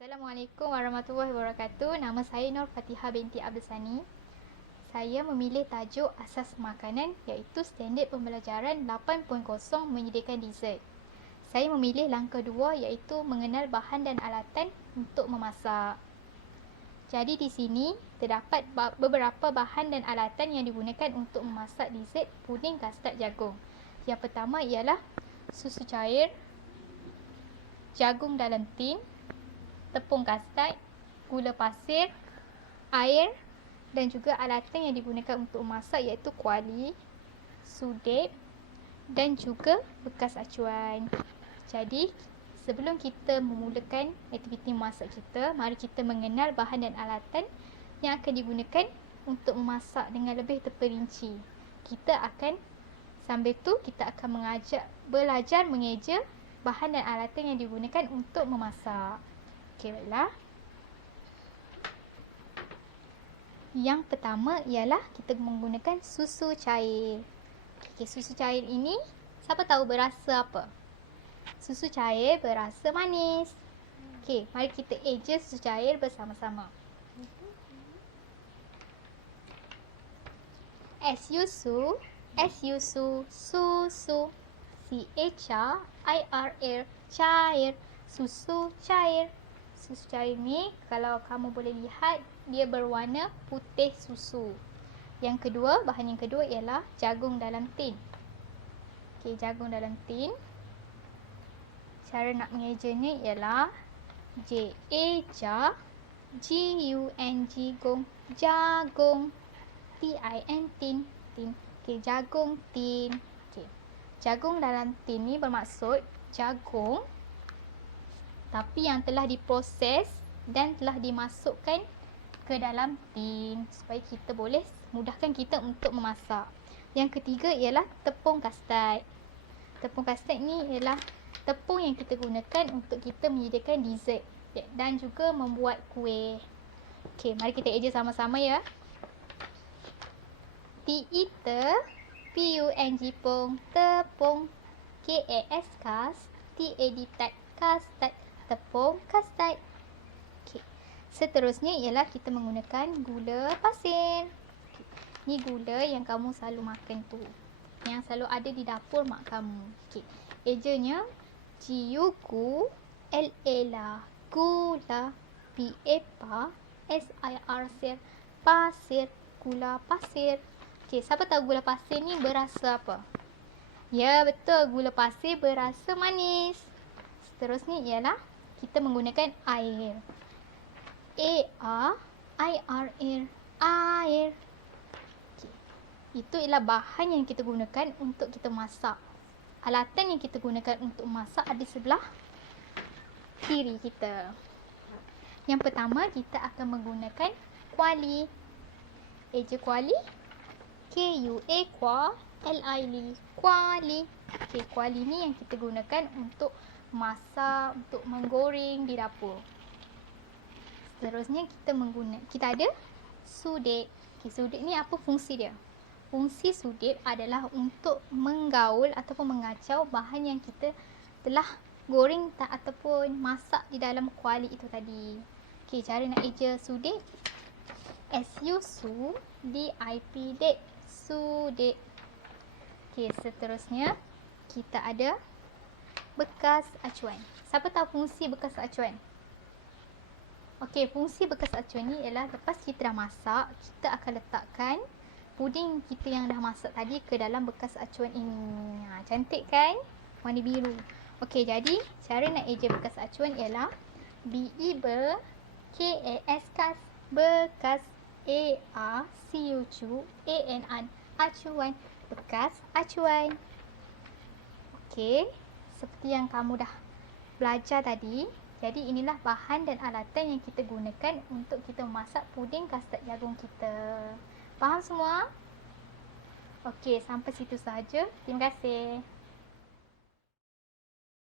Assalamualaikum warahmatullahi wabarakatuh. Nama saya Nur Fatihah binti Abdul Sani. Saya memilih tajuk asas makanan iaitu standard pembelajaran 8.0 menyediakan dessert. Saya memilih langkah 2 iaitu mengenal bahan dan alatan untuk memasak. Jadi di sini terdapat beberapa bahan dan alatan yang digunakan untuk memasak dessert puding kastad jagung. Yang pertama ialah susu cair, jagung dalam tin, tepung kastad, gula pasir, air dan juga alatan yang digunakan untuk memasak iaitu kuali, sudet dan juga bekas acuan. Jadi, sebelum kita memulakan aktiviti memasak kita, mari kita mengenal bahan dan alatan yang akan digunakan untuk memasak dengan lebih terperinci. Sambil tu kita akan belajar mengeja bahan dan alatan yang digunakan untuk memasak. Okey, baiklah. Yang pertama ialah kita menggunakan susu cair. Okey, susu cair ini siapa tahu berasa apa? Susu cair berasa manis. Okey, mari kita eja susu cair bersama-sama. susu, susu. CHIRR, cair. Susu cair. Susu cair ni kalau kamu boleh lihat dia berwarna putih susu. Bahan yang kedua ialah jagung dalam tin. Okey, jagung dalam tin. Cara nak mengejanya ialah Gung, jagung. tin. Okey, jagung tin. Okey. Jagung dalam tin ni bermaksud jagung tapi yang telah diproses dan telah dimasukkan ke dalam tin supaya kita boleh mudahkan kita untuk memasak. Yang ketiga ialah tepung kastad. Tepung kastad ni ialah tepung yang kita gunakan untuk kita menyediakan dessert dan juga membuat kuih. Okey, mari kita eja sama-sama ya. Pung, tepung. Kastad, tepung kastad. Okey. Seterusnya ialah kita menggunakan gula pasir. Okay. Ni gula yang kamu selalu makan tu. Yang selalu ada di dapur mak kamu. Okey. Ejanya gula, pasir, gula pasir. Okey, siapa tahu gula pasir ni berasa apa? Ya, betul. Gula pasir berasa manis. Seterusnya ialah kita menggunakan air. Air. Okay. Itu ialah bahan yang kita gunakan untuk kita masak. Alatan yang kita gunakan untuk masak ada sebelah kiri kita. Yang pertama kita akan menggunakan kuali. Eja kuali. Kuali. Okay, kuali ni yang kita gunakan untuk masak, untuk menggoreng di dapur. Seterusnya kita ada sudet. Okay, sudet ni apa fungsi dia? Fungsi sudet adalah untuk menggaul ataupun mengacau bahan yang kita telah goreng ataupun masak di dalam kuali itu tadi. Okay, cara nak eja sudet. Sudet. Okay, seterusnya kita ada bekas acuan. Siapa tahu fungsi bekas acuan? Okey, fungsi bekas acuan ni ialah lepas kita dah masak, kita akan letakkan puding kita yang dah masak tadi ke dalam bekas acuan ini. Cantik kan? Warna biru. Okey, jadi cara nak eja bekas acuan ialah bekas acuan. Bekas acuan. Okey, seperti yang kamu dah belajar tadi. Jadi inilah bahan dan alatan yang kita gunakan untuk kita memasak puding kastad jagung kita. Faham semua? Okey, sampai situ sahaja. Terima kasih.